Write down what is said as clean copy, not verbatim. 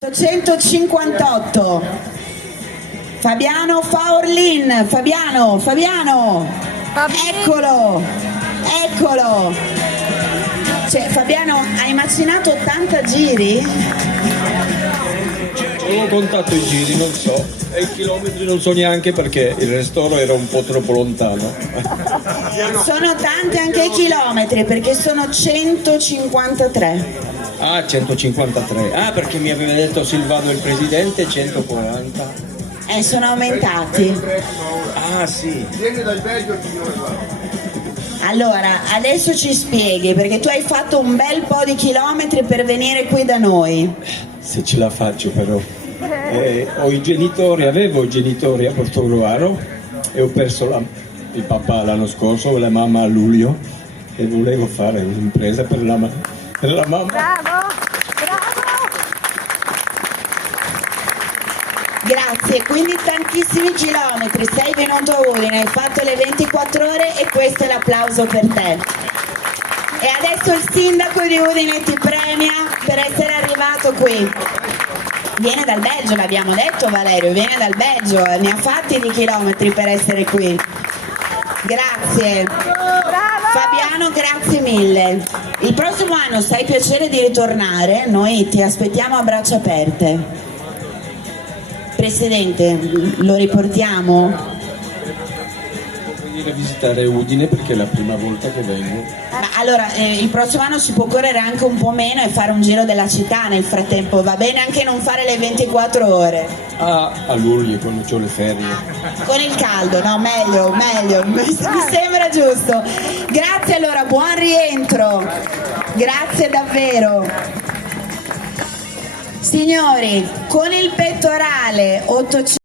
158 Fabiano Faorlin. Fabiano, eccolo. Cioè, Fabiano, hai macinato 80 giri? Non ho contato i giri, non so, e i chilometri non so neanche perché il ristoro era un po' troppo lontano. Sono tanti anche i chilometri perché sono 153. Ah, 153. Ah, perché mi aveva detto Silvano il presidente 140. Sono aumentati. Ah, sì. Viene dal Belgio il signore qua. Allora, adesso ci spieghi, perché tu hai fatto un bel po' di chilometri per venire qui da noi. Se ce la faccio però. Avevo i genitori a Portogruaro e ho perso il papà l'anno scorso e la mamma a luglio e volevo fare un'impresa per la mamma. Bravo! Grazie, quindi tantissimi chilometri, sei venuto a Udine, hai fatto le 24 ore e questo è l'applauso per te. E adesso il sindaco di Udine ti premia per essere arrivato qui. Viene dal Belgio, l'abbiamo detto Valerio, viene dal Belgio, ne ha fatti di chilometri per essere qui. Grazie. Fabiano, grazie mille. Il prossimo anno se hai piacere di ritornare, noi ti aspettiamo a braccia aperte. Presidente, lo riportiamo? Devo venire a visitare Udine perché è la prima volta che vengo. Allora, il prossimo anno si può correre anche un po' meno e fare un giro della città nel frattempo, va bene anche non fare le 24 ore. Ah, a luglio quando ho le ferie. Con il caldo, no, meglio, mi sembra giusto. Grazie allora, buon rientro, grazie davvero. Signori, con il pettorale 800